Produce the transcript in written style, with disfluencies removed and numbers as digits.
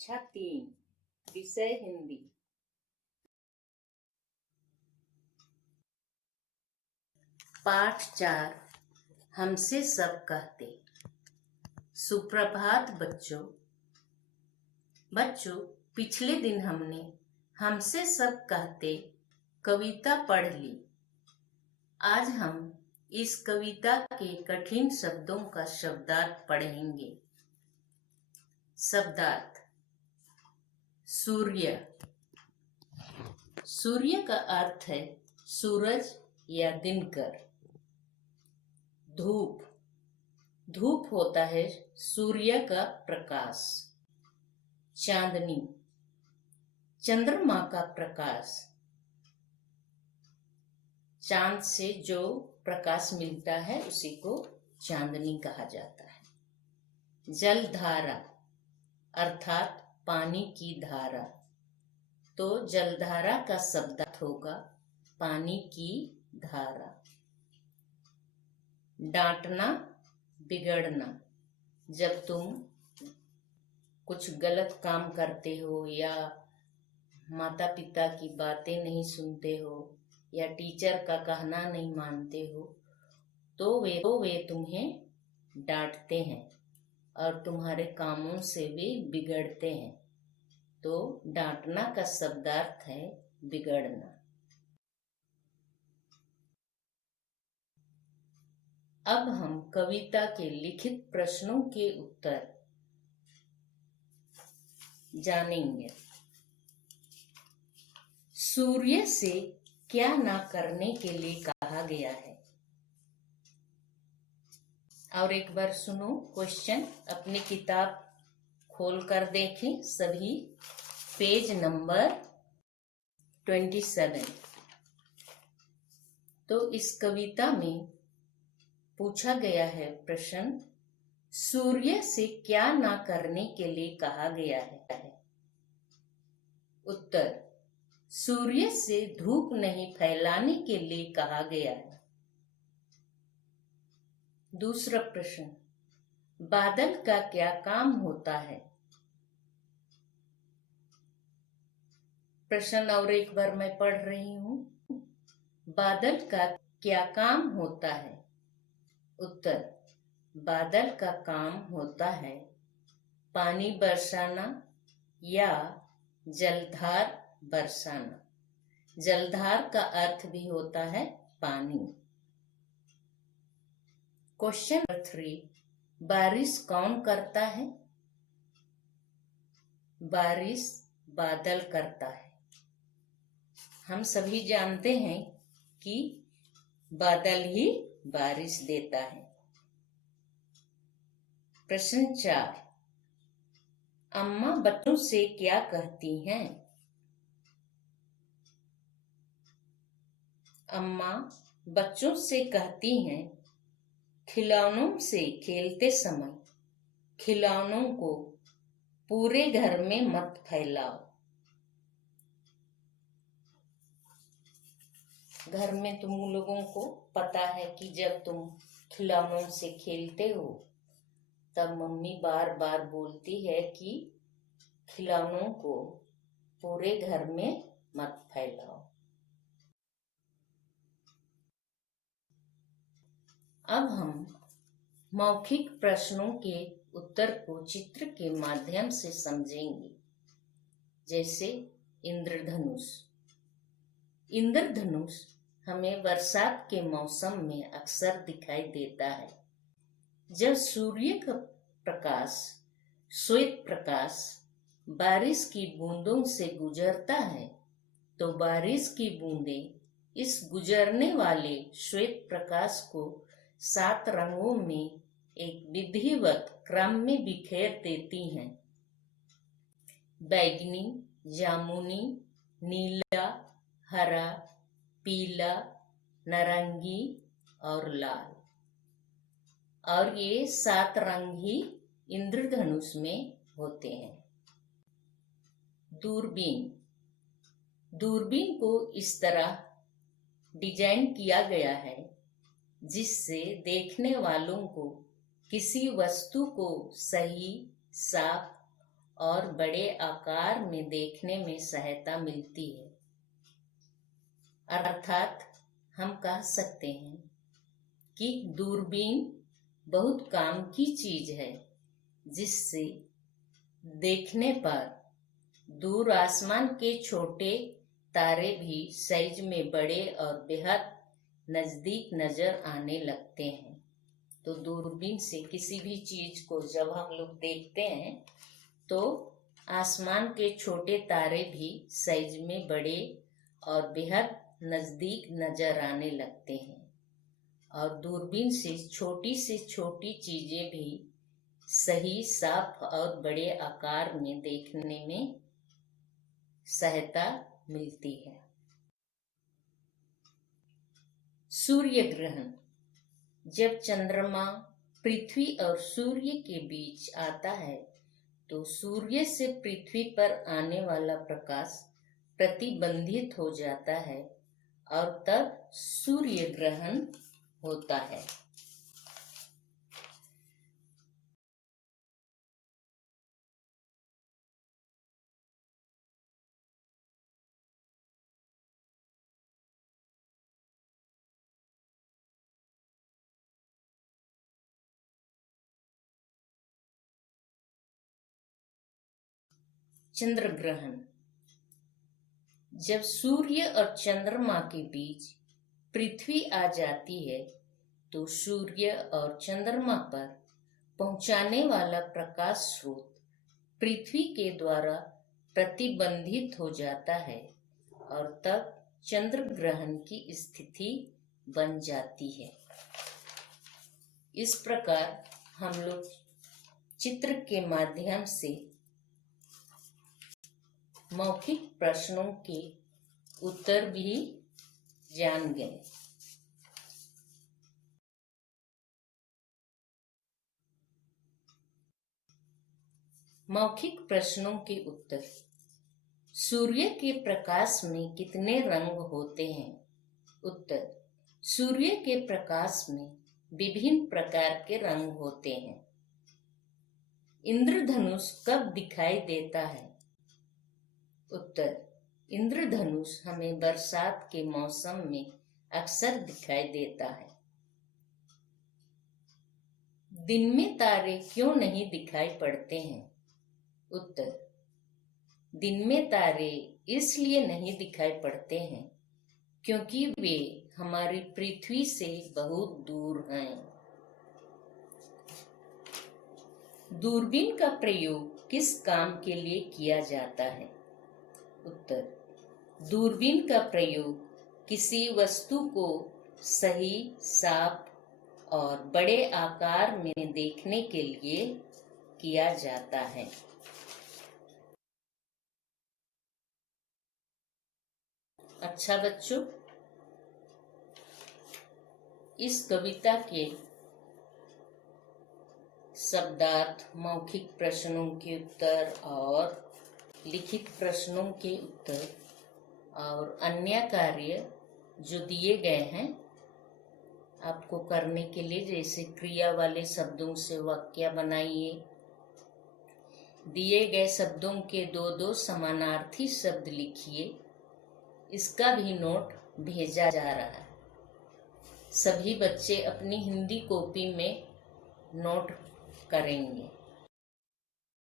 कक्षा 3 विषय हिंदी। पाठ 4 हमसे सब कहते। सुप्रभात बच्चों। पिछले दिन हमने हमसे सब कहते कविता पढ़ ली। आज हम इस कविता के कठिन शब्दों का शब्दार्थ पढ़ेंगे। शब्दार्थ। सूर्य। सूर्य का अर्थ है सूरज या दिनकर। धूप। धूप होता है सूर्य का प्रकाश। चांदनी। चंद्रमा का प्रकाश। चांद से जो प्रकाश मिलता है उसी को चांदनी कहा जाता है। जलधारा अर्थात पानी की धारा, तो जलधारा का शब्द होगा पानी की धारा। डांटना बिगड़ना, जब तुम कुछ गलत काम करते हो या माता पिता की बातें नहीं सुनते हो या टीचर का कहना नहीं मानते हो तो वे तुम्हें डांटते हैं और तुम्हारे कामों से भी बिगड़ते हैं। तो डांटना का शब्दार्थ है बिगड़ना। अब हम कविता के लिखित प्रश्नों के उत्तर जानेंगे। सूर्य से क्या ना करने के लिए कहा गया है। और एक बार सुनो क्वेश्चन, अपनी किताब खोल कर देखें सभी। Page number 27। तो इस कविता में पूछा गया है प्रश्न, सूर्य से क्या ना करने के लिए कहा गया है। उत्तर, सूर्य से धूप नहीं फैलाने के लिए कहा गया है। दूसरा प्रश्न, बादल का क्या काम होता है। प्रश्न और एक बार मैं पढ़ रही हूँ। बादल का क्या काम होता है। उत्तर, बादल का काम होता है पानी बरसाना या जलधार बरसाना। जलधार का अर्थ भी होता है पानी। क्वेश्चन 3, बारिश कौन करता है। बारिश बादल करता है। हम सभी जानते हैं कि बादल ही बारिश देता है। प्रश्न 4, अम्मा बच्चों से क्या कहती हैं। अम्मा बच्चों से कहती हैं, खिलौनों से खेलते समय खिलौनों को पूरे घर में मत फैलाओ। घर में तुम लोगों को पता है कि जब तुम खिलौनों से खेलते हो तब मम्मी बार बार बोलती है कि खिलौनों को पूरे घर में मत फैलाओ। अब हम मौखिक प्रश्नों के उत्तर को चित्र के माध्यम से समझेंगे। जैसे इंद्रधनुष। इंद्रधनुष हमें बरसात के मौसम में अक्सर दिखाई देता है। जब सूर्य का प्रकाश, श्वेत प्रकाश बारिश की बूंदों से गुजरता है तो बारिश की बूंदें इस गुजरने वाले श्वेत प्रकाश को 7 रंगों में एक विधिवत क्रम में बिखेर देती हैं। बैगनी, जामुनी, नीला, हरा, पीला, नारंगी और लाल। और ये 7 रंग ही इंद्रधनुष में होते हैं। दूरबीन। दूरबीन को इस तरह डिजाइन किया गया है जिससे देखने वालों को किसी वस्तु को सही, साफ और बड़े आकार में देखने में सहायता मिलती है। अर्थात हम कह सकते हैं कि दूरबीन बहुत काम की चीज है, जिससे देखने पर दूर आसमान के छोटे तारे भी साइज में बड़े और बेहद नजदीक नजर आने लगते हैं। तो दूरबीन से किसी भी चीज को जब हम लोग देखते हैं तो आसमान के छोटे तारे भी साइज में बड़े और बेहद नजदीक नजर आने लगते हैं, और दूरबीन से छोटी चीजें भी सही, साफ और बड़े आकार में देखने में सहायता मिलती है। सूर्य ग्रहण। जब चंद्रमा पृथ्वी और सूर्य के बीच आता है तो सूर्य से पृथ्वी पर आने वाला प्रकाश प्रतिबंधित हो जाता है और तब सूर्य ग्रहण होता है। चंद्र ग्रहण। जब सूर्य और चंद्रमा के बीच पृथ्वी आ जाती है तो सूर्य और चंद्रमा पर पहुंचाने वाला प्रकाश स्रोत पृथ्वी के द्वारा प्रतिबंधित हो जाता है और तब चंद्र ग्रहण की स्थिति बन जाती है। इस प्रकार हम लोग चित्र के माध्यम से मौखिक प्रश्नों के उत्तर भी जान गए। मौखिक प्रश्नों के उत्तर। सूर्य के प्रकाश में कितने रंग होते हैं? उत्तर। सूर्य के प्रकाश में विभिन्न प्रकार के रंग होते हैं। इंद्रधनुष कब दिखाई देता है? उत्तर। इंद्रधनुष हमें बरसात के मौसम में अक्सर दिखाई देता है। दिन में तारे क्यों नहीं दिखाई पड़ते हैं? उत्तर। दिन में तारे इसलिए नहीं दिखाई पड़ते हैं क्योंकि वे हमारी पृथ्वी से बहुत दूर हैं। दूरबीन का प्रयोग किस काम के लिए किया जाता है? उत्तर। दूरबीन का प्रयोग किसी वस्तु को सही, साफ और बड़े आकार में देखने के लिए किया जाता है। अच्छा बच्चों, इस कविता के शब्दार्थ, मौखिक प्रश्नों के उत्तर और लिखित प्रश्नों के उत्तर और अन्य कार्य जो दिए गए हैं आपको करने के लिए, जैसे क्रिया वाले शब्दों से वाक्य बनाइए, दिए गए शब्दों के दो समानार्थी शब्द लिखिए, इसका भी नोट भेजा जा रहा है। सभी बच्चे अपनी हिंदी कॉपी में नोट करेंगे।